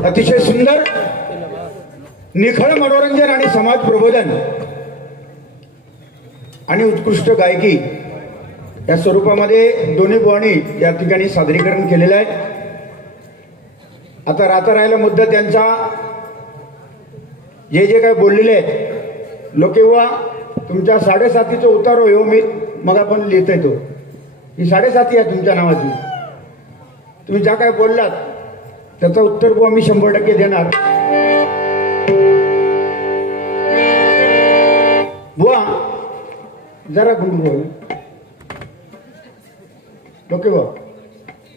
अतिशय सुंदर निखळ मनोरंजन आणि समाज प्रबोधन आणि उत्कृष्ट गायकी या स्वरूपामध्ये दोन्ही बुवांनी या ठिकाणी सादरीकरण केलेलं आहे। आता राहिला मुद्दा त्यांचा जे काय बोललेले आहेत लोकेवा तुमच्या 7.5चं उतारो हो मी मग आपण लिहितोय तो ही 7.5 आहे तुमच्या नावाची। तुम्ही ज्या काय बोललात त्याचं उत्तर बुवा मी 100% देणार। बुवा जरा गुंड बोल ओके बुवा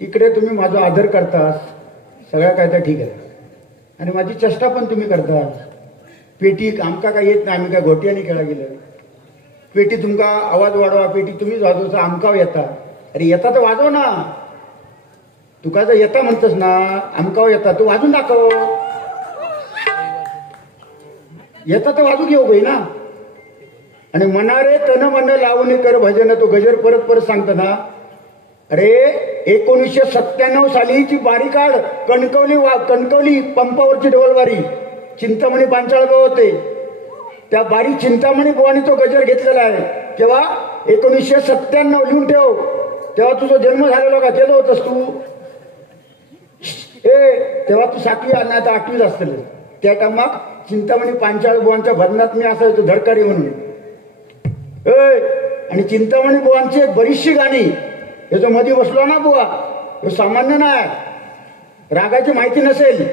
इकडे तुम्ही माझा आदर करता सगळ्या काय तर ठीक आहे आणि माझी चेष्टा पण तुम्ही करता। पेटी आमका काय येत नाही आम्ही काय घोटियाने खेळा गेलं पेटी तुमका आवाज वाढवा पेटी तुम्हीच वाजवता आमकाव येता अरे येता तर वाजव ना तुका जर येता म्हणतस ना आमकाव येता तू वाजून दाखव येता तर वाजू घेऊ गई ना आणि मनारे तन मन लावून कर भजन तो गजर परत सांगता ना अरे 1997 सालीची बारी काढ कणकवली पंपावरची ढोलवारी चिंतामणी पांचाळगाव होते त्या बारी चिंतामणी बुवानी तो गजर घेतलेला आहे तेव्हा 1997 लिहून ठेव तेव्हा तुझा जन्म झालेला का तेव्हा होतस तू तेव्हा तू 7वी आणि आता 8वीच असतील त्या टायमात चिंतामणी पांचाळ बुवांच्या भजनात मी असायचो धडकारी म्हणून आणि चिंतामणी बुवांची एक बरीचशी गाणी याच्या मध्ये बसलो ना बुवा तो सामान्य नाही रागाची माहिती नसेल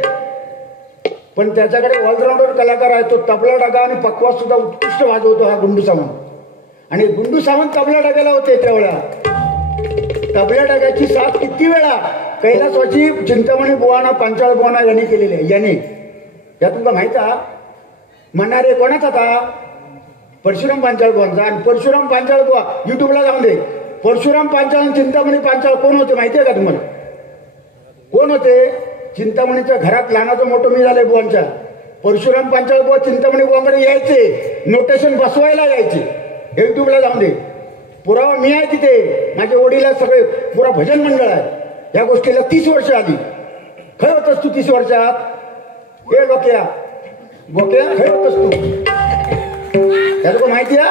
पण त्याच्याकडे ऑलराऊंडर कलाकार आहे तो तबला डागा आणि पकवास सुद्धा उत्कृष्ट वाजवतो हा गुंडू सावंत आणि गुंडू सावंत तबला डाग्याला होते त्यावेळेला तबला डाग्याची साथ किती वेळा कैलासवाची चिंतामणी बुवाना पांचाळ बुवाना यांनी केलेली आहे याने या तुमका माहित आहे म्हणणारे कोणाचा आता परशुराम पांचाळ बुवांचा आणि परशुराम पांचाळ बुवा युट्यूबला जाऊन दे परशुराम पांचाळ आणि चिंतामणी पांचाळ कोण होते माहिती आहे का तुम्हाला कोण होते चिंतामणीच्या घरात लहानाचं मोठं मी झालंय बुवांच्या परशुराम पांचाळ बुवा चिंतामणी बुवांकडे यायचे नोटेशन बसवायला यायचे युट्यूबला जाऊन दे पुरावा मी आहे तिथे माझे वडील सगळे पुरा भजन मंडळ आहे या गोष्टीला 30 वर्ष आधी खरं होतस तू 30 वर्षात हे लोक्या खरं होतस तू त्याला माहिती आहे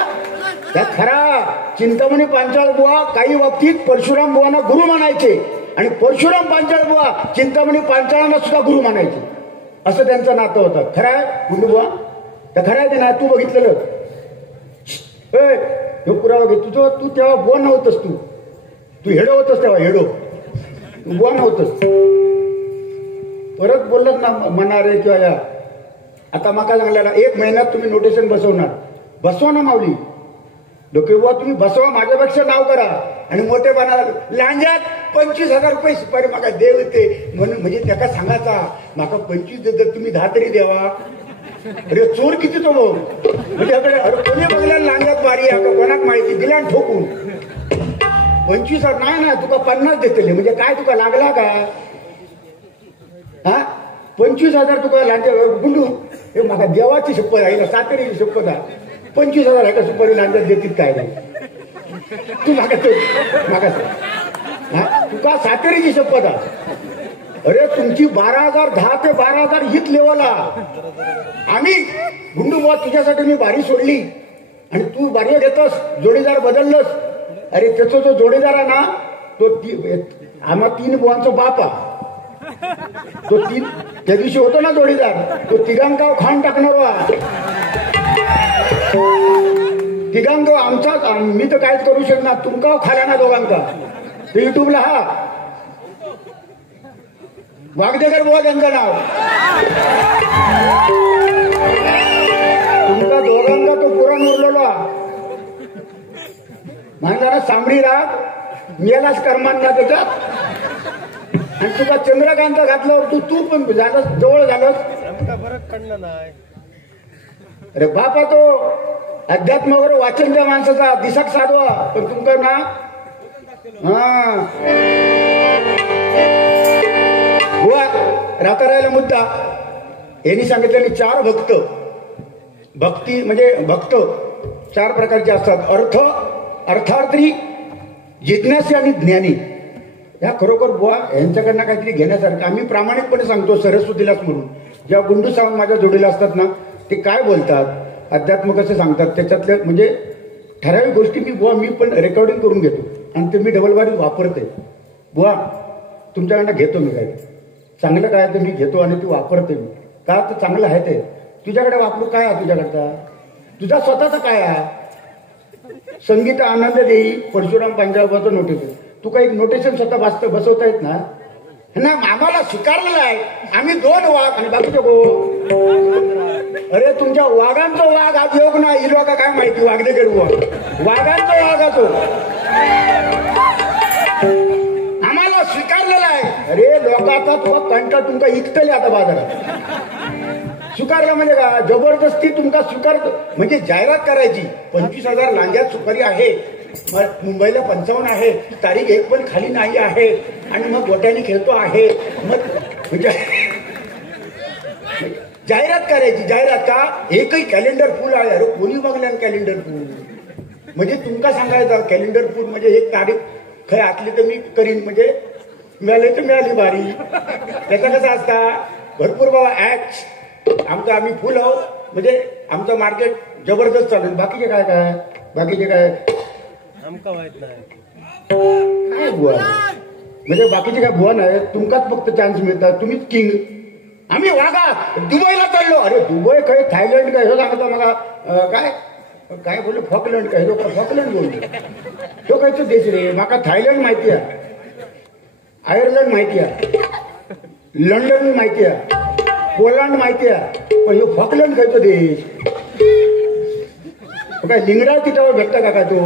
त्यात खरा चिंतामणी पांचाळ बुवा काही बाबतीत परशुराम बुवांना गुरु मानायचे आणि परशुराम पांचाळ बुवा चिंतामणी पांचाळांना सुद्धा गुरु मानायचे असं त्यांचं नातं होतं खरं आहे गुंडू बुवा त्या खरं आहे ते नाही तू बघितलेलं हे पुरावा घे तुझं तू तेव्हा बुवा नव्हतस तू हेडो होतस तेव्हा हेडो तू बुवा नव्हतस परत बोलत ना म्हणणारे किंवा या आता मका सांगलेला 1 महिन्यात तुम्ही नोटेशन बसवा ना माऊली डोके बुवा तुम्ही बसवा माझ्यापेक्षा नाव करा आणि मोठे बनाला लांजात 25,000 रुपये सुपारी माका देव ते म्हणून म्हणजे त्याका सांगायचा माका 25 देत तुम्ही 10 तरी द्यावा अरे चोर किती तो म्हणजे अरे कोणी बघला लांजात बारी आहे कोणाक माहिती दिला ठोकून 25,000 नाही तुका 50 देतले म्हणजे काय तुका लागला का हा 25,000 तुका लांजा गुंडू हे माका देवाची शपथ आहे सातेरीची शपथ आहे 25,000 आहे का सुपारी लांजात देतील काय नाही तू मागा तुका सातेरीची शपथ आहे अरे तुमची 12,000 10 ते 12,000 हित लेवला आम्ही गुंडू बुवा तुझ्यासाठी मी बारी सोडली आणि तू बारी देतोस जोडीदार बदललोस अरे त्याचा जो जोडीदार आहे ना तो आम्हा 3 बुवांचा बापा तो त्या दिवशी होतो ना जोडीदार तो तिघांकाव खाऊन टाकणार वा तिघांगाव आमचा मी तर काहीच करू शकणार तुमका खाल्या ना दोघांका ते युट्यूबला हा वागदेकर बुवा त्यांचं नाव तुमका दोघांका तो पुराण उरलेला म्हणला ना सांबडी राग मेलाच कर्मांना त्याच्यात आणि तुका चंद्रकांत घातल्यावर तू पण झालंस जवळ झालंस अरे बापा तो अध्यात्मावर वाचन त्या माणसाचा दिसाक साधवा पण तुमका ना बुवा राहिला मुद्दा यांनी सांगितलं 4 भक्ती म्हणजे भक्त 4 प्रकारचे असतात अर्थार्थी जिज्ञासी आणि ज्ञानी ह्या खरोखर बुवा यांच्याकडनं काहीतरी घेण्यासारखं. आम्ही प्रामाणिकपणे सांगतो सरस्वतीलाच म्हणून, जेव्हा गुंडू सावंत माझ्या जोडीला असतात ना, ते काय बोलतात, अध्यात्म कसं सांगतात, त्याच्यातल्या म्हणजे ठराविक गोष्टी मी पण रेकॉर्डिंग करून घेतो आणि ते मी डबल बारी वापरते. बुवा तुमच्याकडनं घेतो मी, काय चांगलं काय ते मी घेतो आणि ते वापरते मी. का तर चांगलं आहे ते. तुझ्याकडे वापरू काय आहे तुझ्याकडचा, तुझा स्वतःचा काय आहे. संगीत आनंद देई परशुराम पंजाबाचं नोटीस. तू काही नोटेशन स्वतः बसवता येत ना, आम्हाला स्वीकारलेलं आहे. आम्ही 2 वाघ आणि बाकीचे अरे तुमच्या वाघांचा वाघ आज योग ना इलो का काय माहिती, वागदेकर वाघांचा वाघ असो आम्हाला स्वीकारलेला आहे. अरे लोकांचा तो कंटा तुमका इकतले आता बाजारात. स्वीकारला म्हणजे का जबरदस्ती तुमका स्वीकार म्हणजे जाहिरात करायची. 25,000 लांज्यात सुपारी आहे, मुंबईला 55 आहे, तारीख 1 पण खाली नाही आहे आणि मग गोट्याने खेळतो आहे. मग म्हणजे जाहिरात करायची. जाहिरात का एकही कॅलेंडर फुल आहे. अरे कोणी बघल्या कॅलेंडर फुल म्हणजे तुमका सांगायचं कॅलेंडर फुल म्हणजे एक तारीख खय आतली तर मी करीन, म्हणजे मिळाली तर मिळाली बारी. त्याचा कसा असता भरपूर बाबा आमचं आम्ही फुल आहो म्हणजे आमचं मार्केट जबरदस्त चालू. बाकीचे काय काय बाकीचे काय आमका माहित नाही काय बुवा म्हणजे बाकीचे काय बुवा नाही. तुमकाच फक्त चान्स मिळतात, तुम्हीच किंग. आम्ही वागा दुबईला चाललो. अरे दुबई काय थायलंड काय हे सांगतो मला काय काय बोललो फॉकलंड काय लोक फॉकलंड बोलतो. तो कायचं देश रे. माका थायलंड माहिती आहे, आयर्लंड माहिती आहे, लंडन माहिती आहे, पोलंड माहिती आहे, पण हे फॉकलंड खायचं देश काय लिंगडा तिच्यावर भेटता का काय तो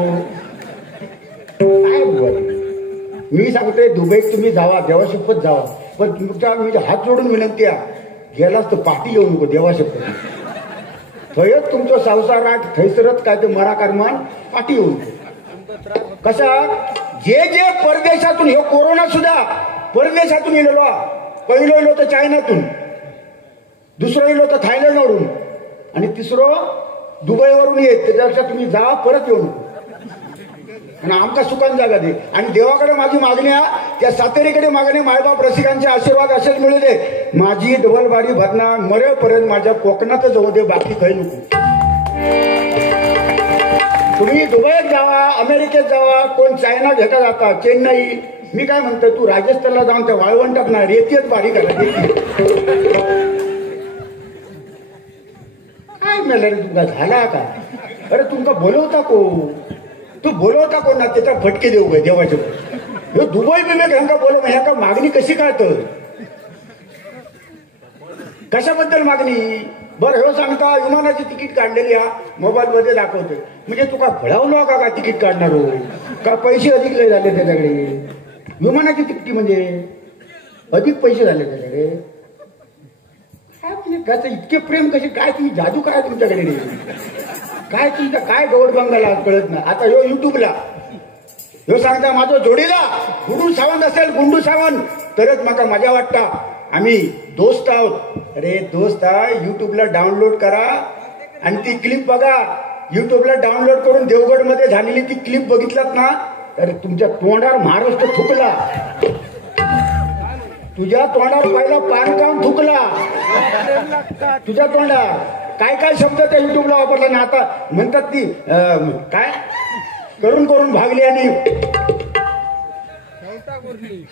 काय बोल. मी सांगतोय दुबईत तुम्ही जावा, देवाशपथ जावा, पण तुमच्या मी हात जोडून विनंती आहे गेलाच तर पाठी येऊ नको देवाशपथ. थयच तुमचं संसारात थैसरच काय ते मरा कर्मान पाठी येऊ नको. कशा जे जे परदेशातून हे कोरोना सुद्धा परदेशातून येलेलो. पहिलं येलो तर चायनातून, दुसरं येलो तर थायलंडवरून आणि तिसरं दुबईवरून येत. त्याच्यापेक्षा तुम्ही जा परत येऊ नको आणि आमका सुखान जागा दे. आणि देवाकडे माझी मागणी आहे, त्या सातेरीकडे मागणी मायबाप रसिकांचे आशीर्वाद असेच मिळू दे. माझी डबलबारी भरणा मरेपर्यंत माझ्या कोकणात जाऊ दे, बाकी काही नको. तुम्ही दुबईत जावा, अमेरिकेत जावा, कोण चायना घेता जाता, चेन्नई. मी काय म्हणतोय तू राजस्थानला जाऊन त्या वाळवंटात ना रेतीत बारी करा. काय मेला रे तुमका झाला का. अरे तुमका बोलवता को तू बोलवता कोण ना त्याच्या फटके देऊ काय देवाचे. दुबई बिबे ह्यांका बोलव ह्या मागणी कशी कळत, कशाबद्दल मागणी. बरं हे सांगता विमानाची तिकीट काढलेली हा मोबाईल मध्ये दाखवतोय. म्हणजे तुका फळावलो का काय तिकीट काढणार हो का पैसे अधिक लय झाले त्याच्याकडे. विमानाची तिकिटी म्हणजे अधिक पैसे झाले त्याच्याकडे. काय म्हणजे त्याचं इतके प्रेम कसे काय तुम्ही जादू काय तुमच्याकडे काय तुमचं काय गौडबंगाला कळत ना. आता ह्यो युट्यूबला ह्यो सांगता माझं जोडीला गुंडू सावंत असेल, गुंडू सावंत तरच माका मजा वाटता. आम्ही दोस्त आहोत. अरे दोस्त युट्यूबला डाउनलोड करा आणि ती क्लिप बघा. युट्यूबला डाउनलोड करून देवगड मध्ये झालेली ती क्लिप बघितलात ना तर तुमच्या तोंडावर महाराष्ट्र थुकला. तुझ्या तोंडावर पहिला पान काऊन थुकला. तुझ्या तोंडावर काय काय शब्द त्या युट्यूबला वापरला ना. आता म्हणतात ती काय करून करून भागली आणि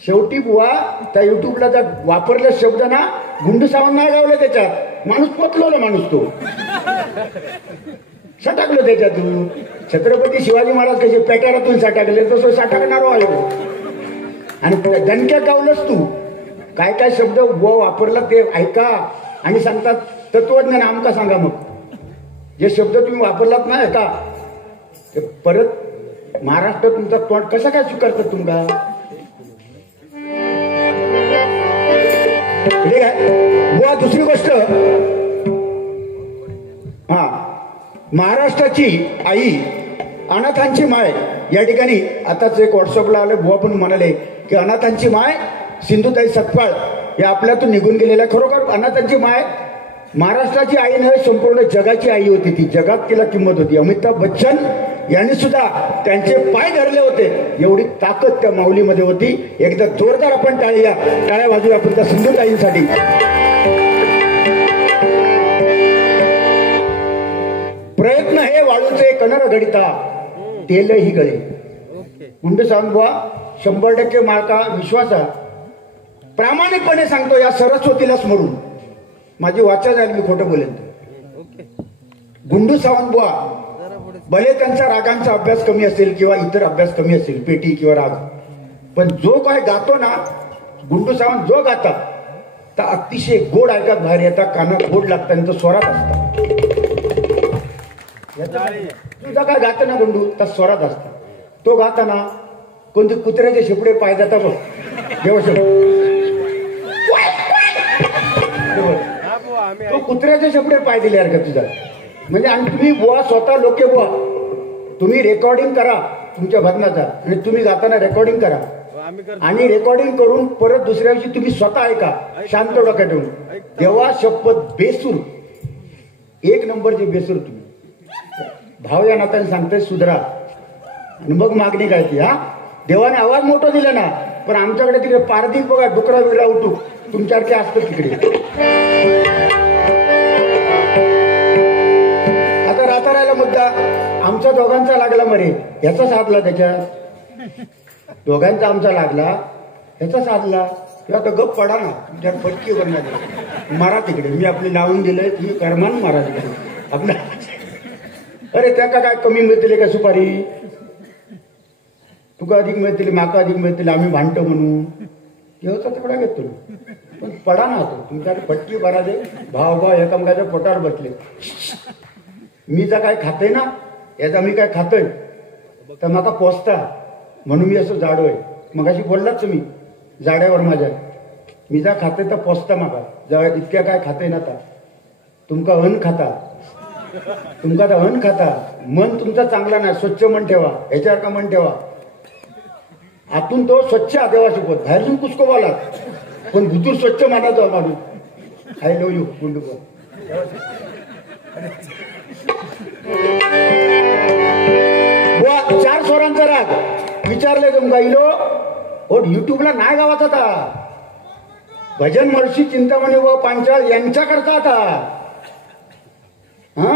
शेवटी बुवा त्या युट्यूबला त्या वापरले शब्द ना गुंडू सावंत नाही गावले त्याच्यात. माणूस पोचलो माणूस तो सटाकलो त्याच्यातून. छत्रपती शिवाजी महाराज कसे पेटारातून सटाकले तसं सटाकणार आलो. आणि दणक्या गावलंच तू. काय काय शब्द बुवा वापरला ते ऐका आणि सांगतात तत्वज्ञान आमका सांगा. मग जे शब्द तुम्ही वापरलात ना ऐका ते परत महाराष्ट्र तुमचा तोंड कसा काय स्वीकारतात तुमका. ठीक आहे बुवा. दुसरी गोष्ट हा महाराष्ट्राची आई अनाथांची माय या ठिकाणी आताच एक व्हॉट्सअपला आले बुवा पण म्हणाले की अनाथांची माय सिंधुताई सतपाळ या आपल्यातून निघून गेलेल्या. खरोखर अनाथांची माय महाराष्ट्राची आई नव्हे संपूर्ण जगाची आई होती. ती जगात तिला किंमत होती. अमिताभ बच्चन यांनी सुद्धा त्यांचे पाय धरले होते. एवढी ताकद त्या माऊलीमध्ये होती. एकदा जोरदार आपण टाळ्या वाजूया आपण त्या सिंधुताईंसाठी. प्रयत्न हे वाळूचे कणर घडिता तेलही गळे. गुंडू सावंत बुवा 100% मार्का विश्वासा प्रामाणिकपणे सांगतो या सरस्वतीला स्मरून. माझी वाचा जाईल मी खोटं बोलेन. गुंडू सावंत बुवा भले त्यांचा रागांचा अभ्यास कमी असेल किंवा इतर अभ्यास कमी असेल, पेटी किंवा राग, पण जो काय गातो ना गुंडू सावंत जो गातात तर अतिशय गोड ऐकत बाहेर येतात. कानात गोड लागतात, त्यांचं स्वरात असतात. तुझा काय गातो ना गुंडू तर स्वरात असतात. तो गाताना कोणते कुत्र्याचे शेपडे पाय जातात बघ तो कुत्र्याचे शेपडे पाय दिले यार का तुझा. म्हणजे आणि तुम्ही बुवा स्वतः लोके बुवा तुम्ही रेकॉर्डिंग करा तुमच्या भजनाचा आणि तुम्ही गाताना रेकॉर्डिंग करा आणि रेकॉर्डिंग करून परत दुसऱ्या दिवशी तुम्ही स्वतः ऐका शांत डोक्यात ठेवून. तेव्हा शपथ बेसूर 1 नंबरचे बेसूर तुम्ही. भाव या नात्याने सांगतोय सुधरा आणि मग मागणी काय ती. हा देवाने आवाज मोठा दिला ना, पण आमच्याकडे तिकडे पारदीप बघा डुकरा बिकरा उठू तुमच्यासारखे असतं तिकडे. आता राहता राहिला मुद्दा आमच्या दोघांचा लागला मरे ह्याचा साधला, त्याच्या दोघांचा आमचा लागला ह्याचा साधला किंवा आता गप पडा ना तुमच्या फटकी बनणार मारा तिकडे. मी आपले लावून दिलंय तुम्ही कर्मान मारा तिकडे आपल्या. अरे त्या काय कमी मिळतील का सुपारी, तुका अधिक मिळतील माका अधिक मिळतील आम्ही भांडतो म्हणून तेव्हा तिकडा घेतो. पण पडा ना तो तुमच्या फटकी भरा दे. भाव एकामेकाच्या पोटावर बसले. मी जा काय खातोय ना याचा मी काय खातोय तर माका पोचता म्हणून मी असं जाडोय. मग अशी बोललाच तुम्ही जाड्यावर माझ्या मी जा खाते तर पोचता माका जेव्हा इतक्या काय खाते ना आता तुमका अन्न खाता तुमका तर अन्न खाता. मन तुमचा चांगला नाही, स्वच्छ मन ठेवा. याच्यावर का मन ठेवा आतून तो स्वच्छ देवा शिकवत बाहेरून कुसकोवाला पण भुतूर स्वच्छ मानाचा माणूस. I love you Gundu. बुवा 4 स्वरांचा राग विचारले तुमका इलो हो युट्यूबला नाही गावात आता. भजन महर्षी चिंतामणी व पांचाळ यांच्याकरता आता. हा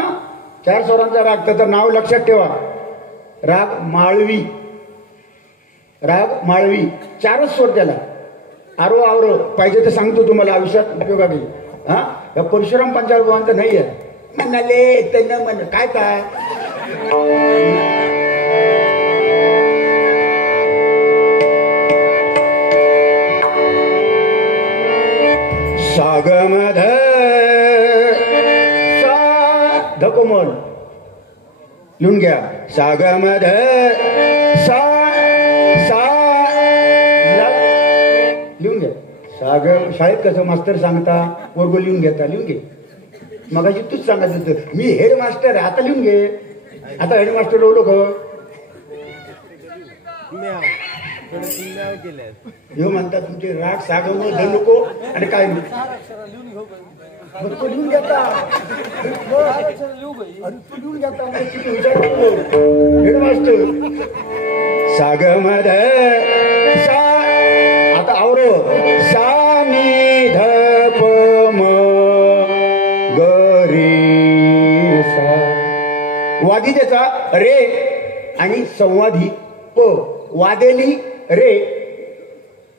4 स्वरांचा राग त्याचं नाव लक्षात ठेवा. राग माळवी. राग माळवी 4च स्वर त्याला. आरो आवरो पाहिजे तर सांगतो तुम्हाला आयुष्यात उपयोगाने. हा या परशुराम पांचाळ बुवांचं नाही आहे. म्हणाले त्यांना म्हण काय काय सागमध सा धकोमल लिहून घ्या. सागमध सा सा लिहून घ्या. साग शाळेत कसं मास्तर सांगता वर्ग लिहून घेता लिहून घे. मगाशी तूच सांगत होतं मी हेड मास्टर आता लिहून घे. आता हेड मास्टर ओळख हे म्हणतात तुमचे राग सागव नको आणि काय लिहून घेता लिहून घेता हेड मास्टर सागमध सा. आता आवरो सा नि ध प म ग रे सा. वादी त्याचा रे आणि संवादी प. वादेली रे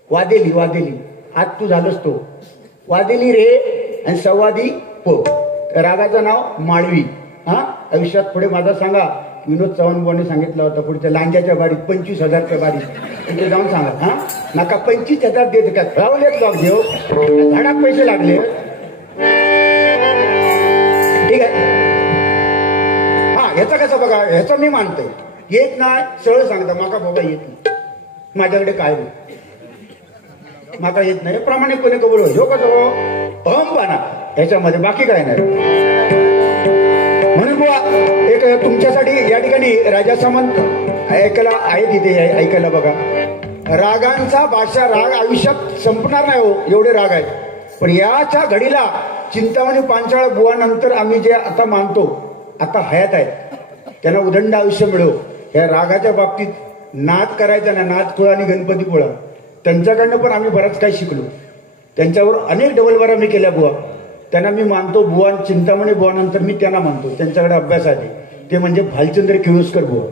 वादेली वादेली आज तू झालंस तो. वादेली रे आणि संवादी प. रागाचं नाव माळवी. हा आयुष्यात पुढे माझा सांगा विनोद चव्हाण बुवाने सांगितलं होतं पुढच्या लांजाच्या बारीत 25,000च्या बारीत तिथे जाऊन सांगा. हा नका 25,000 देत का रावलेत लॉक घेऊ झाडात पैसे लागले. ठीक आहे. हा ह्याचा कसं बघा ह्याचं मी मानतोय येत नाही सरळ सांगता माका बाबा येत नाही माझ्याकडे काय नाही माका येत नाही प्रामाणिकपणे कबूल हो कसं अहमपणा ह्याच्यामध्ये बाकी काय नाही. म्हणून बुवा एक तुमच्यासाठी या ठिकाणी राजा सामंत ऐकायला आहे तिथे ऐकायला बघा. रागांचा भाषा राग आयुष्यात संपणार नाही हो एवढे राग आहेत. पण याच्या घडीला चिंतामणी पांचाळ बुवानंतर आम्ही जे आता मानतो आता हयात आहेत त्यांना उदंड आयुष्य मिळो. या रागाच्या बाबतीत नाद करायचा ना, नाद कुळा आणि गणपती कुळा, त्यांच्याकडनं पण आम्ही बरंच काही शिकलो. त्यांच्यावर अनेक डबलबारा मी केल्या बुवा. त्यांना मी मानतो बुवा. चिंतामणी बुवा नंतर मी त्यांना मानतो. त्यांच्याकडे अभ्यास आहे ते म्हणजे भालचंद्र किळुस्कर बुवा.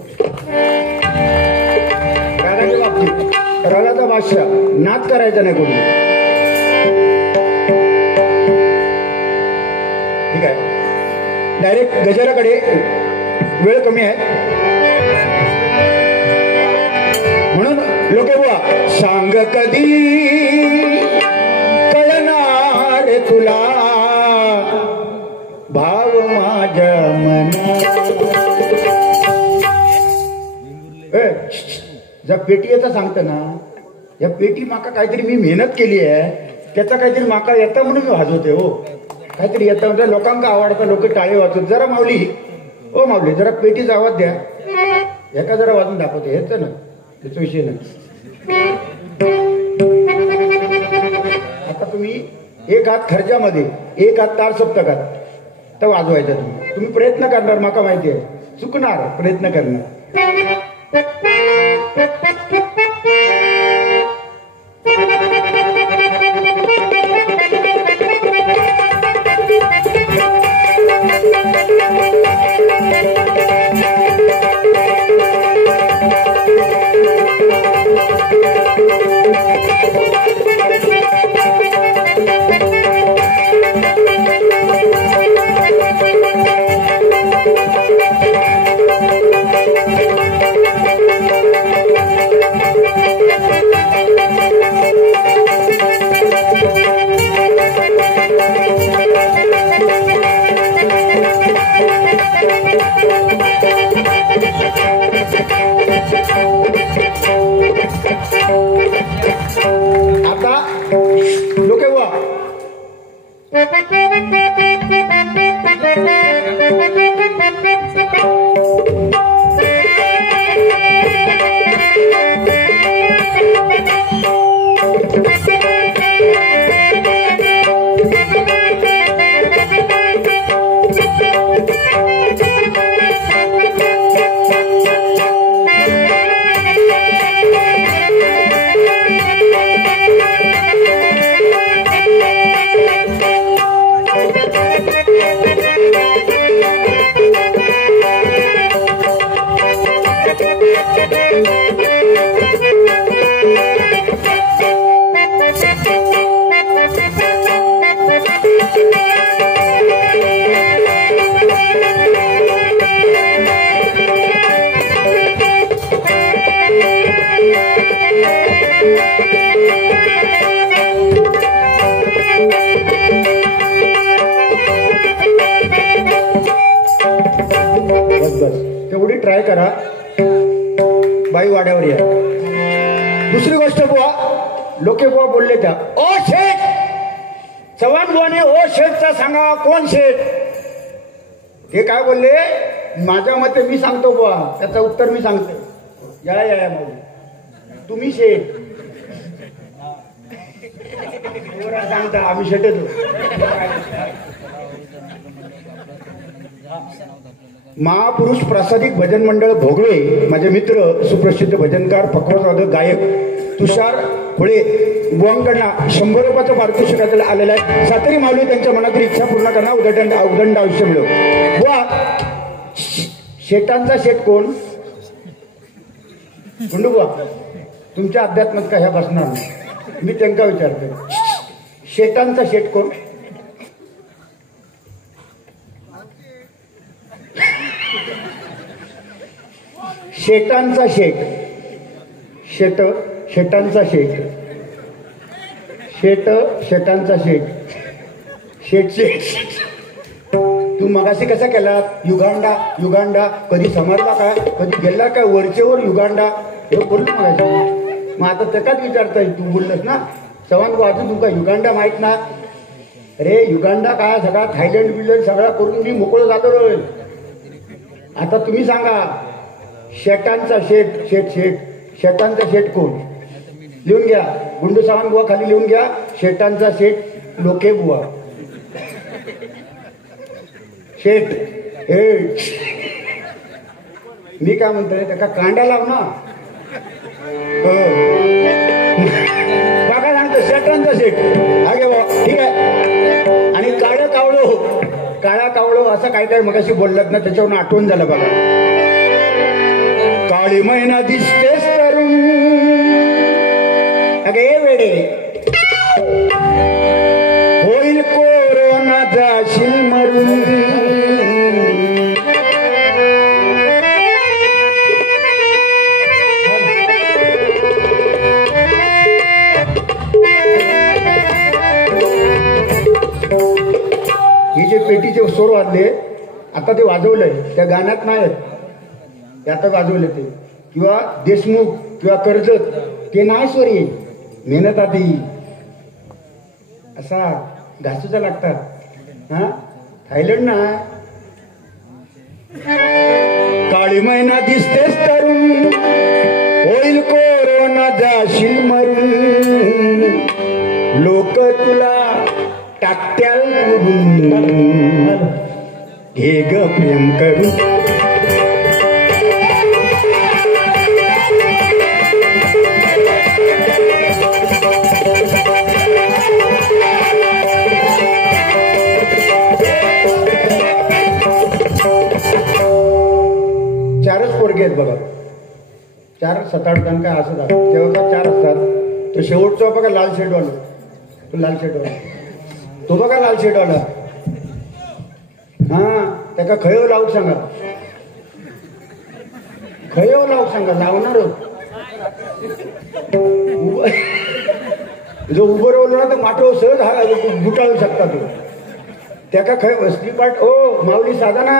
रागाच्या बाबतीत रागाचा बादशाह, नाद करायचा नाही कोणी. ठीक आहे, डायरेक्ट गजराकडे, वेळ कमी आहे म्हणून. लोके बुवा, सांग कधी कळणार तुला भाव माझ्या मनात. ज्या पेटी येता सांगता ना, या पेटी माका काहीतरी मी मेहनत केली आहे, त्याचा काहीतरी माका येता म्हणून मी वाजवते. हो, काहीतरी येतं म्हणजे लोकांना आवडतं, लोक टाळे वाजवत. जरा माऊली, ओ माऊली, जरा पेटीचा आवाज द्या, एका जरा वाजून दाखवते. हेच ना, त्याचा विषय नाही. आता तुम्ही एक हात खर्चामध्ये, एक हात तार सप्तकात तर वाजवायचा. तुम्ही प्रयत्न करणार, माका माहिती आहे, चुकणार, प्रयत्न करणार. तेवढी ट्राय करा. बाई वाड्यावर या. दुसरी गोष्ट बुवा, लोके बुवा बोलले त्या, ओ शेठ, चव्हाण बुवाने ओ शेठचा सांगा, कोण शेठ? ते काय बोलले, माझ्या मते मी सांगतो बुवा, त्याचं उत्तर मी सांगतो. या या या माऊली, तुम्ही शेठ सांगता, आम्ही शेठ येतो. महापुरुष प्रासादिक भजन मंडळ भोगळे, माझे मित्र, सुप्रसिद्ध भजनकार, पखवाजवादक, गायक तुषार होळे बुवांकडनं 100 रुपयाचं पारितोषिक आलेलं आहे. सातरी माऊली त्यांच्या मनातील इच्छा पूर्ण करणार, उदंड आयुष्य मिळव. बुवा, शेटांचा शेट कोण? गुंडू बुवा, तुमच्या अध्यात्मात काय ह्या बसणार नाही, मी त्यांना विचारतो, शेटांचा शेट कोण? शेटांचा शेट, शेट, शेटांचा शेट, शेट, शेटांचा शेट, शेट शेट. तू मगाशी कसा केला? युगांडा युगांडा, कधी समजला काय, कधी गेला काय वरचेवर युगांडा, हे बोललो मगाशी. मग आता त्याच्याच विचारताय, तू बोललंस ना चव्हाण अजून तुमका युगांडा माहित ना? अरे युगांडा काय, सगळा थायलंड बिलंड सगळा करून मी मोकळं झालो रे. आता तुम्ही सांगा, शेटांचा शेट, शेट शेट, शेटांचा शेट कोण? लिहून घ्या, गुंडू सावंत बुवा खाली लिहून घ्या, शेटांचा शेट लोके बुवा. शेट हे मी काय म्हणतोय त्याका कांडा लाव ना. हो बघा सांगतो सेटांचा सेट हागे बा ठीक आहे. आणि काळा कावळो असं काय काय मगाशी बोललात ना त्याच्यावरून आठवण झालं बघा. काळी मैना दिसतेस तरुण अगे वेडे होईल कोरोना जाशील मरून. ही जे पेटीचे स्वर वाजले आता ते वाजवलंय त्या गाण्यात नाही ते आता वाजवले ते किंवा देशमुख किंवा कर्जत ते नाही स्वर येईल. मेहनत आधी असा घासूचा लागतात. हा थायलंड ना. काळी मैना दिसतेस तरुण होईल कोरोना जाशील मरून. लोक तुला टाकत्याल करून हे ग प्रेम करून. चारच पोरगे आहेत बघा. 4 7-8 जण काय असं झालं तेव्हा का 4 असतात. तो शेवटचा बघा लाल शेडवाला तो लाल शेडवाला तो बघा लाल शेडवाला. हा त्याका खयव लावूक सांगा. खयव लावूक सांगा लावणार जो उभं राहिलो ना तर माठव सहज गुटाळू शकता तो. त्याका खय स्लीपाट ओ माऊली साधा ना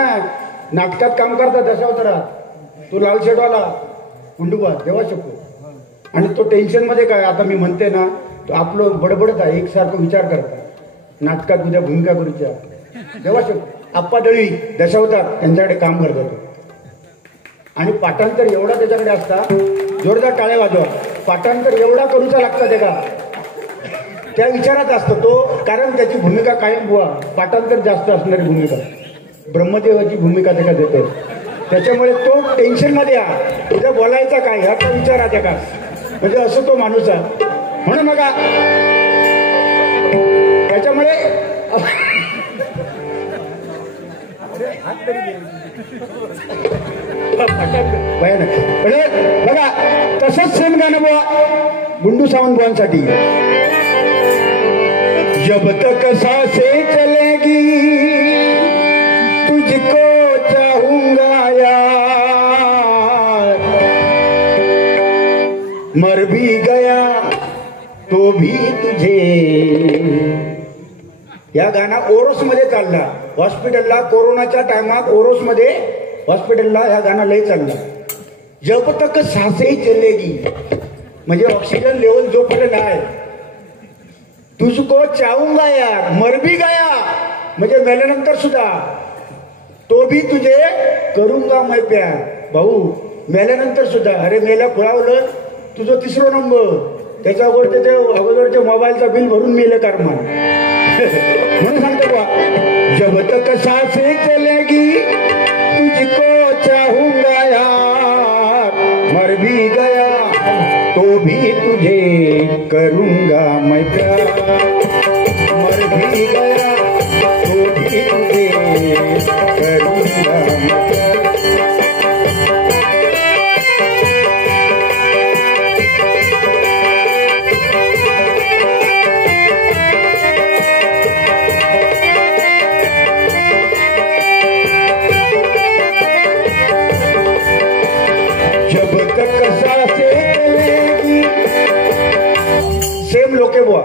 नाटकात काम करतात दशावतारात. तो लाल शेडवाला गुंडुबा देवा शकतो. आणि तो टेन्शन मध्ये काय आता मी म्हणते ना तो आपलं बडबडत आहे एकसारखं विचार करतात नाटकात उद्या भूमिका करूच्या देवा शकतो. आप्पा दळवी दशावतार त्यांच्याकडे काम करतात. आणि पाठांतर एवढा त्याच्याकडे असता जोरदार टाळ्या वाजवा. पाठांतर एवढा करूचा लागता त्या विचारात असतो तो. कारण त्याची भूमिका कायम बुवा पाठांतर जास्त असणारी भूमिका ब्रह्मदेवाची भूमिका त्याला देते. त्याच्यामुळे तो टेन्शन मध्ये तुझ्या बोलायचा काय ह्याचा विचार आहे का म्हणजे असं तो माणूस आहे. म्हणून बघा त्याच्यामुळे बघा तसंच सेम गाणं बुवा गुंडू सावंत बुवांसाठी. जब तक सांसें चलेगी तुझको चाहूंगा यार मर भी गया तो भी तुझे. या गाणं ओरोस मध्ये चालला हॉस्पिटलला कोरोनाच्या टायमात ओरोस मध्ये हॉस्पिटलला या गाणं लय चालला. जब तक सांसें चलेगी म्हणजे ऑक्सिजन लेवल जोपर्यंत आहे. तुझको चाहूंगा यार मर भी गया म्हणजे मेल्यानंतर सुद्धा तो भी तुझे करूंगा मैं प्यार. भाऊ मेल्यानंतर सुद्धा अरे मेल्या खुळावलं तुझं 3रा नंबर त्याच्या अगोदरच्या मोबाईलचा बिल भरून मेलं कर्मा. म्हणून सांगतो बा जब तक सांसें चलेगी तुझको चाहूंगा यार मर भी गया तो भी तुझे करूंगा मैं प्यार. मर भी गया तो भी तुझे करूंगा मैं प्यार. जब तक सांसें चलेगी सेम लोके बुआ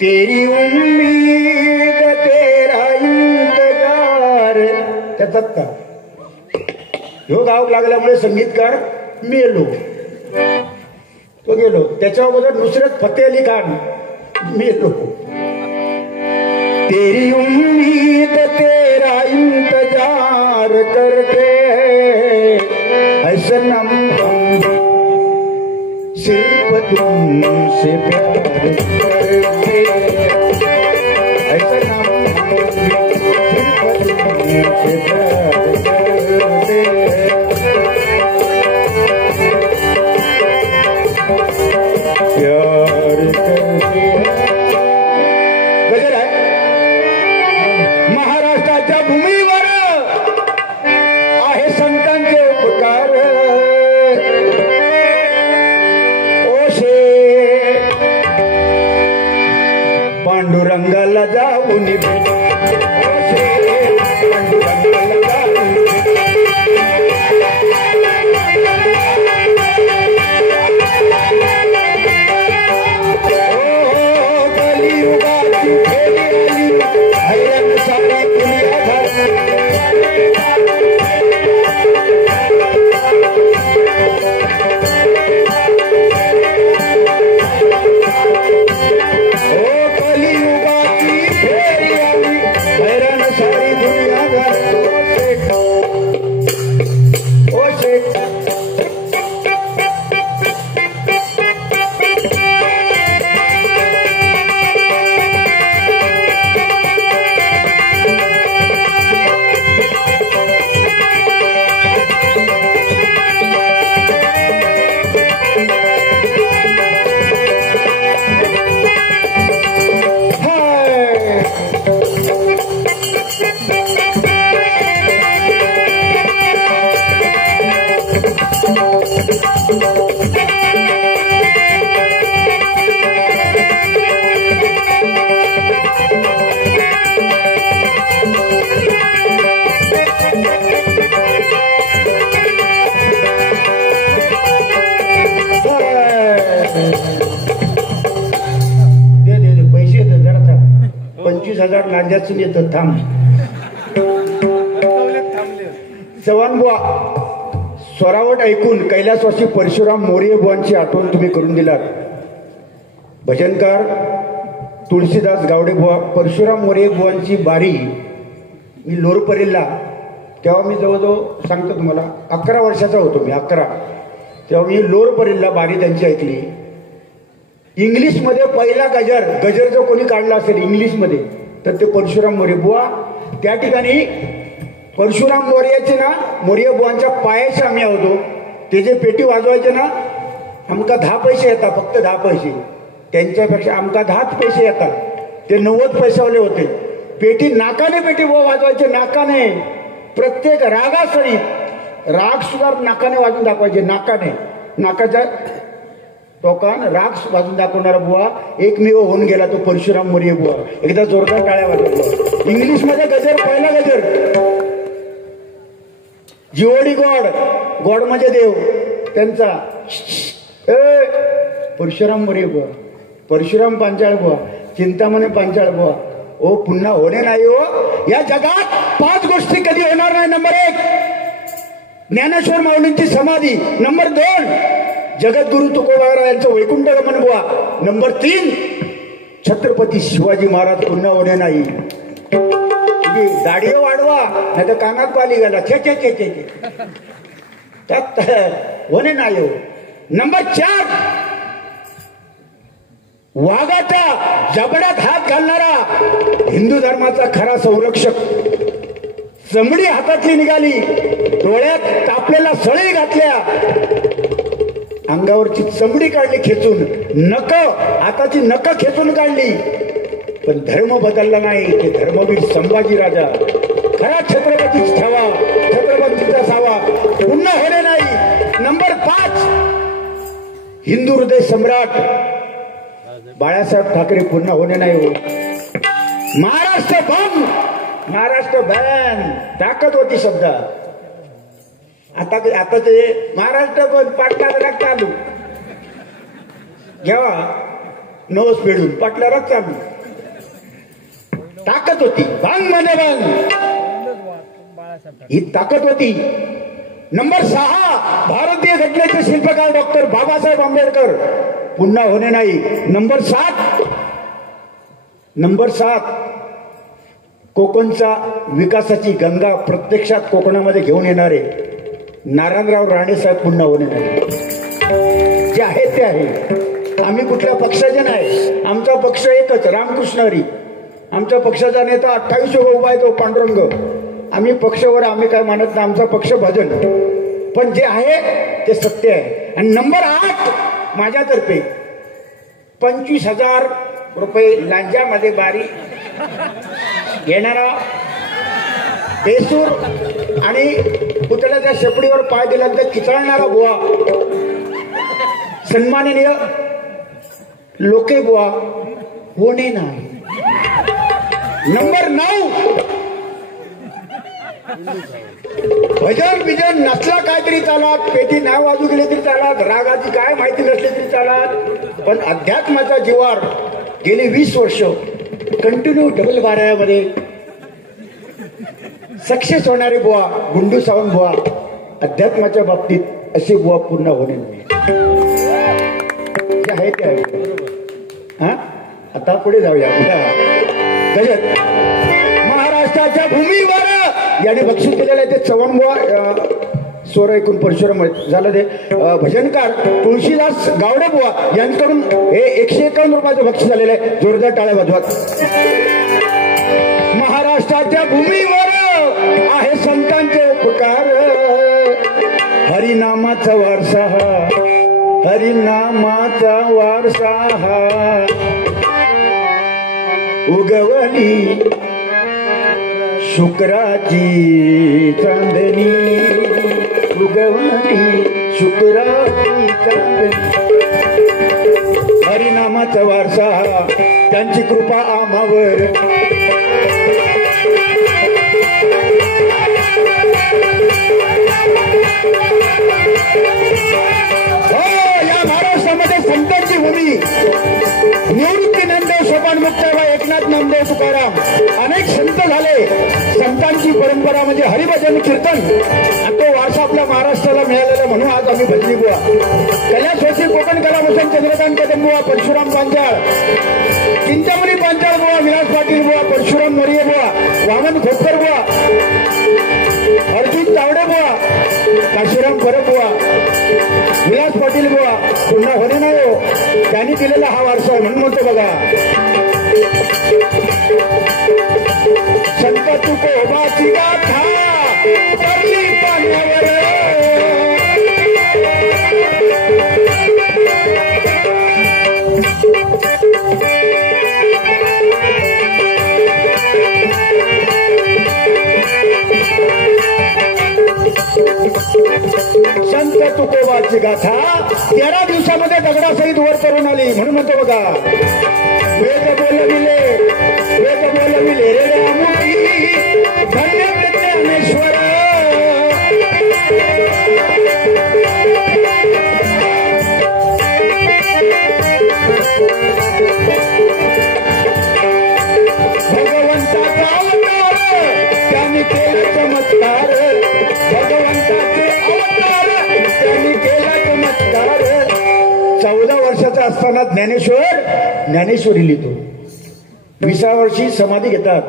तेरी उम्मीद तेरा इंतजार. त्याच्यात का ह्यो गाव लागल्यामुळे संगीतकार मेलो तो गेलो. त्याच्या अगोदर नुसरत फतेह अली खान मेलो. तेरी उम्मीद तेरा इंतजार करते ऐसा नम सिर्फ तुमसे प्यार करते ऐसा नम सिर्फ तुमसे प्यार करते. पांडुरंगाला जाऊन भेट, ओ शेठ, पांडुरंगाला जाऊन कलियुगाची फेरी आली, हैराण सारी दुनिया झाली. पैसे येतात जरा 25,000 लांजासून येतं. थांब चव्हाण बुवा, स्वरावट ऐकून कैलासवासी परशुराम मोरे बुवांची आठवण तुम्ही करून दिलात. भजनकार तुळशीदास गावडे बुवा, परशुराम मोरे बुवांची बारी मी लोरपरेला, तेव्हा मी जवळजवळ सांगतो तुम्हाला 11 वर्षाचा होतो मी. 11 तेव्हा मी लोरपरेला बारी त्यांची ऐकली. इंग्लिशमध्ये पहिला गजर जो कोणी काढला असेल इंग्लिशमध्ये तर ते परशुराम मोरे बुवा. त्या ठिकाणी परशुराम मोर्याचे ना, मोर्य बुवांच्या पायाचे आम्ही होतो. ते जे पेटी वाजवायचे ना, आमका 10 पैसे येतात, फक्त 10 पैसे. त्यांच्यापेक्षा आमका 10 पैसे येतात. ते 90 पैशावाले होते. पेटी नाकाने पेटी बुवा वाजवायचे, नाकाने. प्रत्येक रागासहित राग सुद्धा नाकाने वाजून दाखवायचे. नाकाच्या टोकान राग वाजून दाखवणारा बुवा एकमेव होऊन गेला तो परशुराम मोरे बुवा. एकदा जोरदार टाळ्या वाजवल्या. इंग्लिशमध्ये गजर, पहिला गजर जीओडी गॉड म्हणजे देव त्यांचा. परशुराम मोरे बुवा, परशुराम पांचाळ बुवा, चिंतामणी पांचाळ बुवा. ओ पुन्हा होणे नाही हो. या जगात 5 गोष्टी कधी होणार नाही. नंबर 1 ज्ञानेश्वर माऊलींची समाधी. नंबर 2 जगद्गुरु तुकोबारायांचं वैकुंठ गमन बुवा. नंबर 3 छत्रपती शिवाजी महाराज पुन्हा होणे नाही. दाढी वाढवा नाही तर कानात पाली गेला छे त्यात होणे नाही हो. नंबर 4 वाघाच्या जबड्यात हात घालणारा हिंदू धर्माचा खरा संरक्षक. चमडी हातातली निघाली, डोळ्यात तापलेला सळई घातल्या, अंगावरची चमडी काढली खेचून, हाताची नख खेचून काढली, पण धर्म बदलला नाही. ते धर्मवीर संभाजी राजा खरा छत्रपतीच ठेवा, छत्रपतीचा सावा पुन्हा होणे नाही. नंबर 5 हिंदू हृदय सम्राट बाळासाहेब ठाकरे पुन्हा होणे नाही हो. महाराष्ट्र बम, महाराष्ट्र बॅन ताकद होती शब्द. आता ते महाराष्ट्र बंद पाटला चालू घ्यावा नवस पेडून पाटला रग चालू ताकद होती. भांग मध्ये भांग ही ताकद होती. नंबर 6 भारतीय घटनेचे शिल्पकार डॉक्टर बाबासाहेब आंबेडकर पुन्हा होणे नाही. नंबर 7 कोकणचा विकासाची गंगा प्रत्यक्षात कोकणामध्ये घेऊन येणारे नारायणराव राणेसाहेब पुन्हा होणे नाही. जे आहे ते आहे. आम्ही कुठल्या पक्षाचे नाही. आमचा पक्ष एकच, रामकृष्ण हरी. आमच्या पक्षाचा नेता 28 उभा आहे तो पांडुरंग. आम्ही पक्षावर आम्ही काय मानत नाही. आमचा पक्ष भजन, पण जे आहे ते सत्य आहे. आणि नंबर 8 माझ्यातर्फे 25,000 रुपये लांजामध्ये बारी घेणारा बेसूर आणि पुतळ्याच्या शेपडीवर पाय दिल्यानंतर किचळणारा बुवा, सन्माननीय लोके बुवा होणे नाही. नंबर 9, भजन बिजन नसला काहीतरी चालत, पेटी नाही वाजू गेले तरी चालत, रागाची काय माहिती नसली तरी चालत, पण अध्यात्माच्या जीवावर गेली 20 वर्ष कंटिन्यू डबल बारायामध्ये सक्सेस होणारे बुवा गुंडू सावंत बुवा, अध्यात्माच्या बाबतीत असे बुवा पूर्ण होणे नाही. जे आहे ते आहे. हा आता पुढे जाऊया. गजत महाराष्ट्राच्या भूमीवर याने बक्षीस केलेलं आहे ते चव्हाण बुवा, स्वर ऐकून परशुराम झालं ते भजनकार तुळशीदास गावडे बुवा यांच्याकडून हे 151 रुपयाचं बक्षीस झालेलं आहे. जोरदार टाळ्या वाजवत. महाराष्ट्राच्या भूमीवर आहे संतांचे उपकार, हरिनामाचा वारसा हा, हरिनामाचा वारसा हा, उगवली शुक्राची चांदणी, उगवली शुक्राची चांदणी, हरिनामाचा वारसा हा, त्यांची कृपा आम्हावर. या महाराष्ट्रामध्ये संतांची भूमी, निवृत्ती नामदेव सोपान मुक्ताबा एकनाथ नामदेव तुकाराम अनेक संत झाले. संतांची परंपरा म्हणजे हरिभजन कीर्तन, आणि तो वारसा आपल्या महाराष्ट्राला मिळालेला म्हणून आज आम्ही भजनी बुवा, कैलास जोशी, कोकण कलाभूषण, चंद्रकांत कदम बुवा, परशुराम पांचाळ, चिंतामणी पांचाळ बुवा, विलास पाटील बुवा, परशुराम मोरिये बुवा, वामन खोतकर बुवा, अर्जुन तावडे बुवा, काशीराम परब बुवा, विलास पाटील बुवा पुन्हा होणे नाही हो, त्यांनी दिलेला हा वारसा आहे म्हणून म्हणतो बघा. संत तुकोबाची गाथा पडली पाण्यावर, संत तुकोबाची गाथा 13 दिवसामध्ये दगडासहित वर करून आली म्हणून म्हणतो बघा. वेद बोलविले रे रामुती, धन्य ज्ञानेश्वर, भगवंताचा अवतार त्यांनी केला चमत्कार, भगवंताचे अवतार त्यांनी केला चमत्कार. 14 वर्षाचा असताना ज्ञानेश्वरी लिहितो. 20व्या वर्षी समाधी घेतात.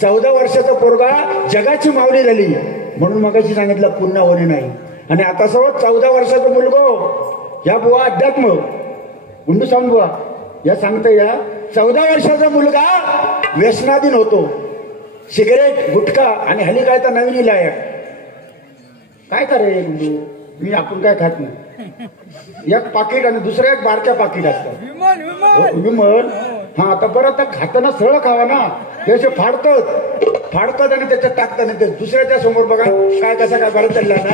14 वर्षाचा पोरगा जगाची माऊली झाली म्हणून मगाशी सांगितलं पुन्हा होणे नाही. आणि आता सर्व 14 वर्षाचा मुलगो या बुवा अध्यात्म गुंडू सावंत बुवा या सांगता या 14 वर्षाचा मुलगा व्यसनाधीन होतो. सिगरेट, गुटखा आणि हल्ली काय तर नवीन इलाय काय करे गुंडू, मी आपण काय खात नाही. एक पाकिट आणि दुसरं एक बारक्या पाकिट असतात विमल. हा आता बरं तर खाताना सरळ खावा ना, ते असे फाडतात आणि त्याच्यात टाकतात आणि ते दुसऱ्याच्या समोर बघा काय कसा काय बरं चालला ना.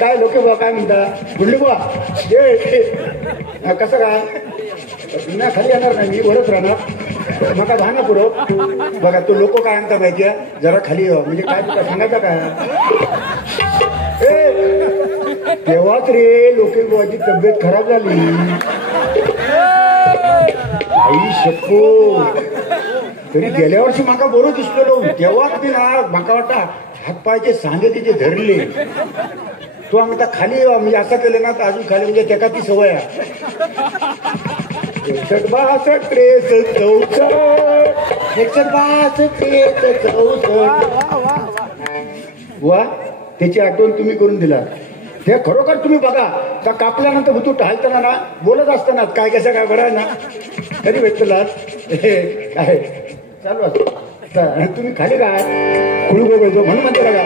काय लोक बुवा काय म्हणतात गुंडू बुवा कसं काय ना, खाली येणार नाही मी, वरच राहणार नका घाणं पुढं. बघा तो लोक काय आणता पाहिजे जरा खाली म्हणजे काय तुला सांगायचं काय. तेव्हाच रे लोके बुवाची तब्येत खराब झाली. आई शक्को तरी गेल्या वर्षी माका बरोबर दिसलेलो, तेव्हा ती ना माका वाटता हातपायचे सांगे तिचे धरले. तो आम्ही खाली म्हणजे असं केलं ना तर अजून खाली म्हणजे त्याका ती सवय आहे. 61 वा त्याची आठवण तुम्ही करून दिला. ते खरोखर तुम्ही बघा का कापल्यानंतर भूतू टाळताना ना बोलत असताना काय कसं काय बरं ना तरी भेटला काय चालू असत. तुम्ही खाली काय खुळू बघायचो म्हणून म्हणते बघा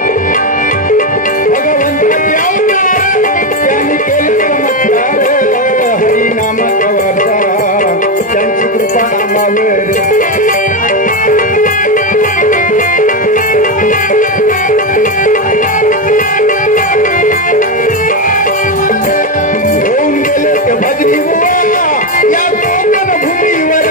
त्यांनी केलं हरिनामाचा वारसा त्यांची कृपा आम्हावर. होऊन गेले ते भजनी बुवा या कोकण भूमीवर,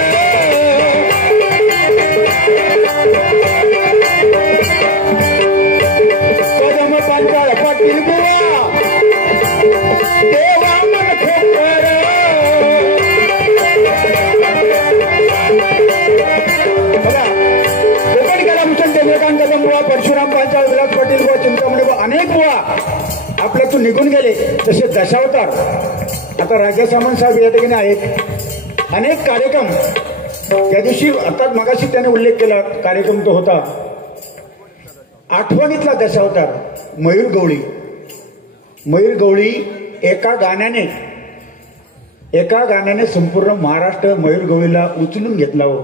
तसे दशावतार आता राजा सामंत साहेब या ठिकाणी आहेत. अनेक कार्यक्रम त्या दिवशी आता मगाशी त्याने उल्लेख केला कार्यक्रम तो होता आठवणीतला दशावतार मयूर गवळी. मयूर गवळी एका गाण्याने संपूर्ण महाराष्ट्र मयूर गवळीला उचलून घेतला. हो,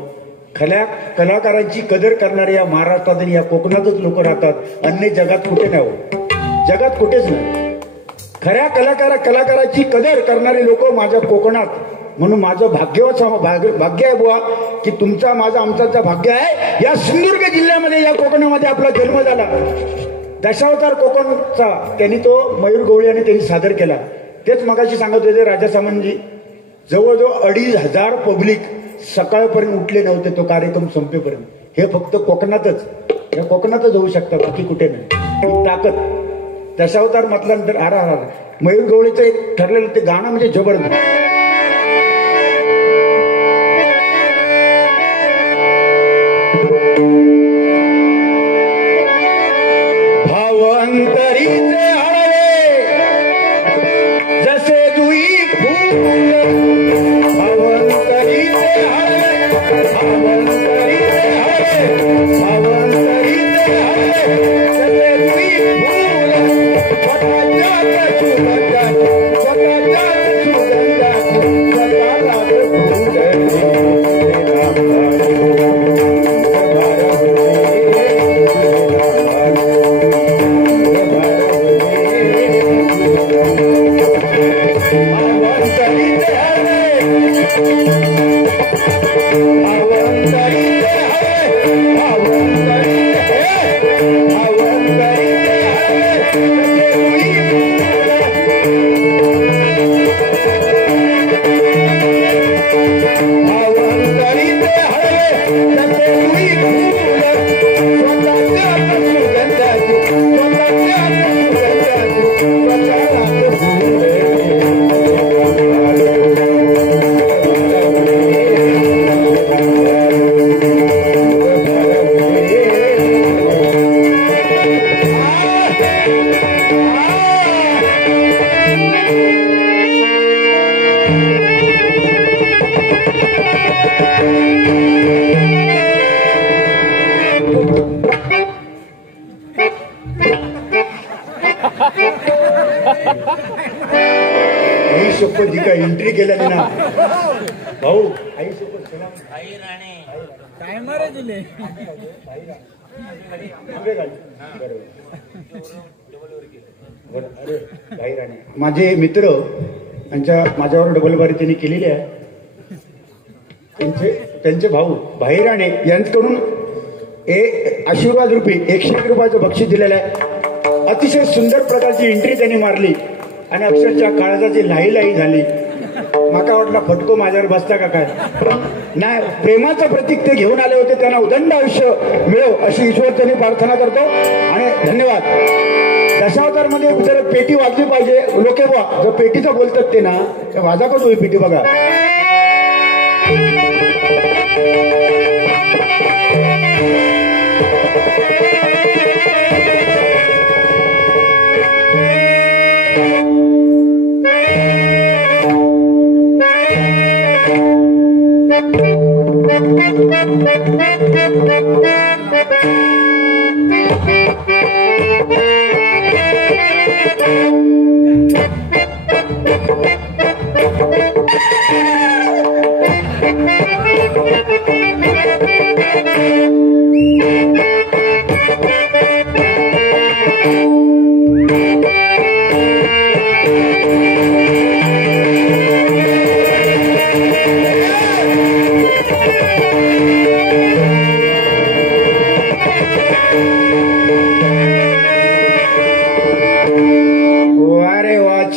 खऱ्या कलाकारांची कदर करणारे या महाराष्ट्रात आणि या कोकणातच लोक राहतात. अन्य जगात कुठे नाही. हो, जगात कुठेच नाही. खऱ्या कलाकाराची कदर करणारे लोक माझ्या कोकणात. म्हणून माझं भाग्य आहे बुवा की तुमचा माझा आमचा भाग्य आहे या सिंधुदुर्ग जिल्ह्यामध्ये या कोकणामध्ये आपला जन्म झाला. दशावतार कोकणचा त्यांनी तो मयूर गवळी आणि त्यांनी सादर केला. तेच मगाशी सांगत होते राजा सामंतजी, जवळजवळ 2500 पब्लिक सकाळपर्यंत उठले नव्हते तो कार्यक्रम संपेपर्यंत. हे फक्त कोकणातच, या कोकणातच होऊ शकतं, बाकी कुठे नाही. ही ताकद दशावतार म्हटल्यानंतर आरा मयूर गवळीचं एक ठरलेलं ते गाणं म्हणजे जबरदस्त. भावंतरीचे हळवे जसे जुई फूल, भावंतरीचे हळवे, भावंतरीचे हळवे, भावंतरीचे हळवे जसे जुई फूल, स्वतःच्याच सुगंधात, स्वतःच्याच सुगंधात स्वतःलाच शपथ का एंट्री केल्याने ना भाऊ आई शपथ दिले. अरे भाई राणे माझे मित्र माझ्यावर डबल बारी त्यांनी केलेली आहे. त्यांचे भाऊ भाई राणे यांच्याकडून आशीर्वाद रूपी 101 रुपयाचं बक्षीस दिलेलं आहे. अतिशय सुंदर प्रकारची एंट्री त्यांनी मारली आणि अक्षरशः काळजाची लाही झाली. माका वाटला फटको माझ्यावर बसता का काय, नाही, प्रेमाचं प्रतीक ते घेऊन आले होते. त्यांना उदंड आयुष्य मिळो अशी ईश्वर त्यांनी प्रार्थना करतो आणि धन्यवाद. दशावतार मध्ये जर पेटी वाजली पाहिजे लोक जर पेटीचं बोलतात ते ना तर वाजा का होई पेटी बघा.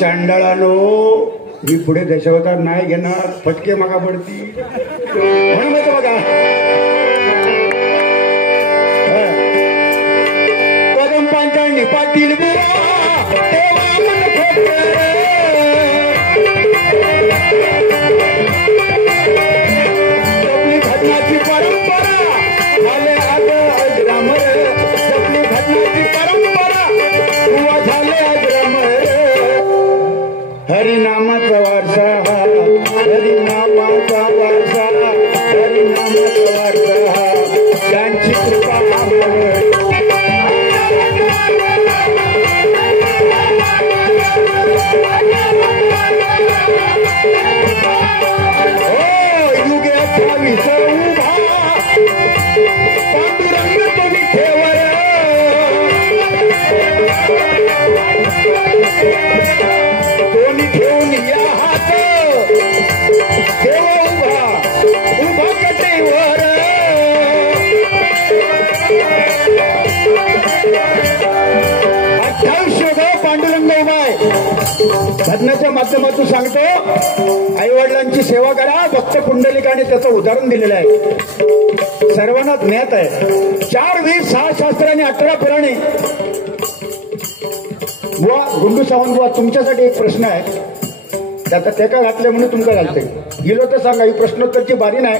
चांडाळानो मी पुढे दशावतार नाही घेणार, फटके मागा पडती म्हणून बघा. कदम पांचाळणी पाटील घटनाची परंपरा झाले आज अजरामर, जपली घटनाची परंपरा झाले अजरामर. भजनाच्या माध्यमातून सांगतो, आई वडिलांची सेवा करा. भक्त पुंडलिकाने त्याचं उदाहरण दिलेलं आहे, सर्वांना ज्ञात आहे. 4 वेद 6 शास्त्र आणि 18 पुराणे. बुवा गुंडू सावंत बुवा, तुमच्यासाठी एक प्रश्न आहे. त्याचा टेका घातले म्हणून तुमका घालते गेलो तर सांगा. ही प्रश्नोत्तरची बारी नाही,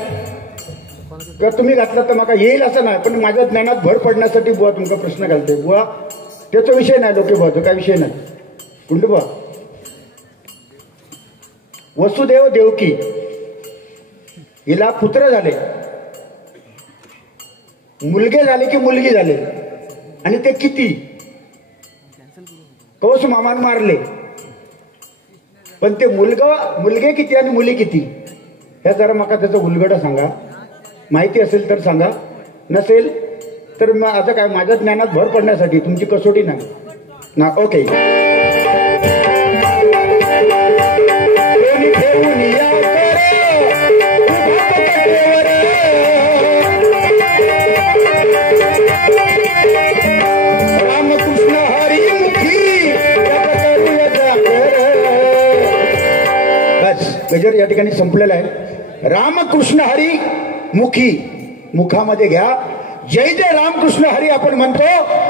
जर तुम्ही घातला तर मला येईल असं नाही, पण माझ्या ज्ञानात भर पडण्यासाठी बुवा तुमका प्रश्न घालते. बुवा त्याचा विषय नाही, लोके बुवा तो काय विषय नाही. गुंडू बुवा, वसुदेव देवकी हिला पुत्र झाले, मुलगे झाले की मुलगी झाले, आणि ते किती कौस मामान मारले. पण ते मुलगे किती आणि मुली किती हे जरा मला त्याचं उलगडं सांगा. माहिती असेल तर सांगा, नसेल तर मग आता काय माझ्या ज्ञानात भर पडण्यासाठी तुमची कसोटी नाही ना. ओके. रामकृष्ण हरी मुखी. बस गजर या ठिकाणी संपलेला आहे. रामकृष्ण हरी मुखी, मुखामध्ये घ्या. जय जय रामकृष्ण हरी आपण म्हणतो.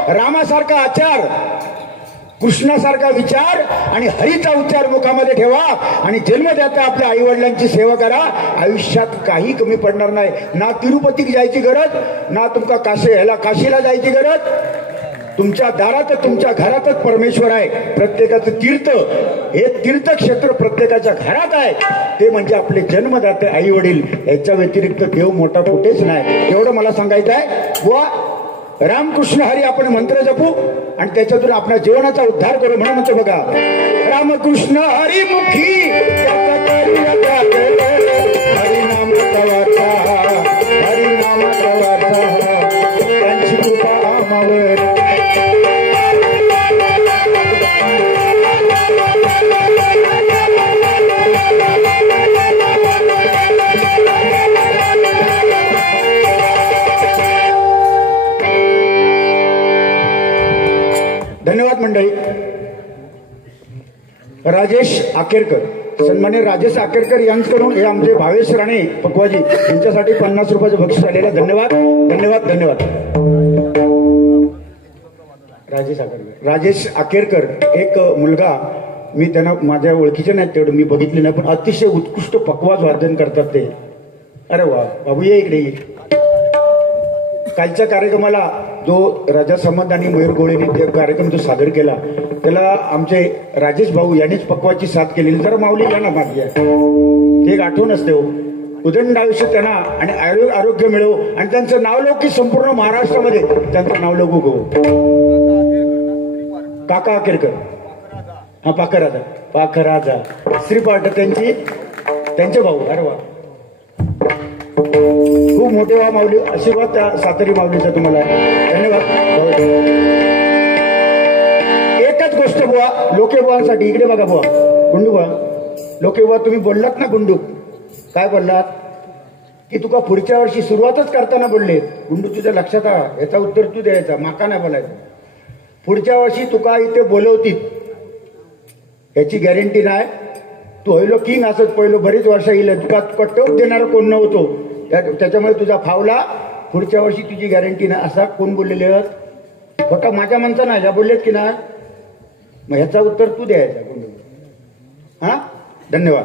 रामासारखा आचार, कृष्णासारखा विचार आणि हरीचा उच्चार मुखामध्ये ठेवा आणि जन्मदात्या आपल्या आई वडिलांची सेवा करा. आयुष्यात काही कमी पडणार नाही. ना तिरुपतीक जायची गरज, ना तुमका काशीला जायची गरज. तुमच्या दारातच, तुमच्या घरातच परमेश्वर आहे. प्रत्येकाचं तीर्थ, हे तीर्थक्षेत्र प्रत्येकाच्या घरात आहे. ते म्हणजे आपले जन्मदाते आई वडील. याच्या व्यतिरिक्त देव मोठा कुठेच नाही. एवढं मला सांगायचं आहे. वा रामकृष्ण हरी आपण मंत्र जपू आणि त्याच्यातून आपल्या जीवनाचा उद्धार करू. म्हणून म्हणतो बघा, रामकृष्ण हरी मुखी हरिनामाचा वाचा, हरिनामाचा वाचा, त्यांची कृपा आम्हावर. धन्यवाद मंडळी. राजेश आकेरकर, सन्मान्य राजेश आकेरकर यांच्याकडून हे आमचे भावेश राणे पकवाजी यांच्यासाठी 50 रुपयाचं बक्षीस आलेलं. धन्यवाद धन्यवाद धन्यवाद. राजेश आकेरकर एक मुलगा, मी त्यांना माझ्या ओळखीचे नाहीत तेवढं मी बघितले नाही, पण अतिशय उत्कृष्ट पकवाज वादन करतात ते. अरे वा बाबू ये इकडे ये. कालच्या कार्यक्रमाला जो राजा समद आणि मयूर गोळेने ते कार्यक्रम जो सादर केला त्याला आमचे राजेश भाऊ यांनीच पकवाची साथ केलेली. जरा माऊली या ना मागे, ते एक आठवण असते हो. उदंड आयुष्य त्यांना आणि आरोग्य मिळो आणि त्यांचं नावलौकिक संपूर्ण महाराष्ट्रामध्ये त्यांचं नावलौकिक हो. काका आकेरकर, हा पाखराजा श्रीपाठ त्यांचे भाऊ. अरे वा, खूप मोठे व्हा माऊली. आशीर्वाद त्या सातारी माऊलीचा तुम्हाला. धन्यवाद. एकच गोष्ट बुवा लोके बुवांसाठी, इकडे बघा बुवा, गुंडू बुवा, लोके बुवा तुम्ही बोललात ना गुंडू, काय बोललात की तुका पुढच्या वर्षी सुरुवातच करताना बोलले. गुंडू तुझ्या लक्षात आ, याचा उत्तर तू द्यायचा, माका नाही बोलायचं. पुढच्या वर्षी तुका इथे बोलवतील याची गॅरंटी नाही. तू होईलो किंग असत पहिलो बरीच वर्ष येईल, तुका टोक देणार कोण नव्हतो. त्याच्यामुळे तुझा फावला. पुढच्या वर्षी तुझी गॅरंटी नाही. असा कोण बोललेले फक्त माझ्या माणसा नाही ज्या बोललेत की नाही. मग ह्याचा उत्तर तू द्यायचा. हा, धन्यवाद.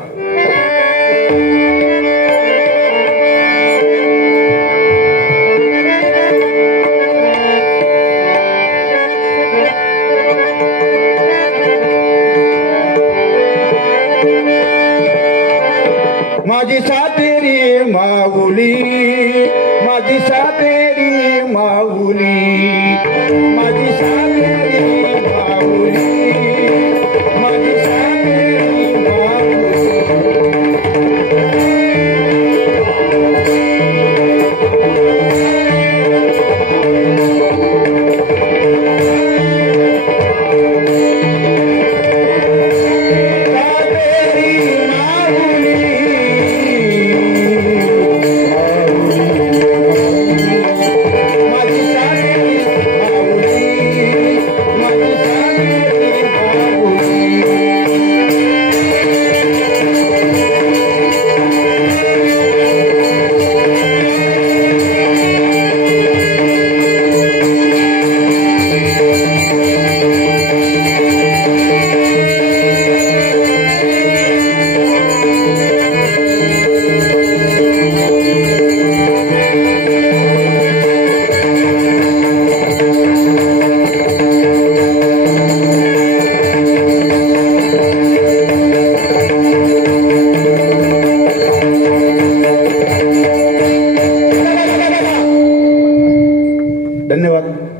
माझी सातेरी माऊली, माझी सातेरी माऊली, माझी सातेरी माऊली, माझी सातेरी माऊली. धन्यवाद.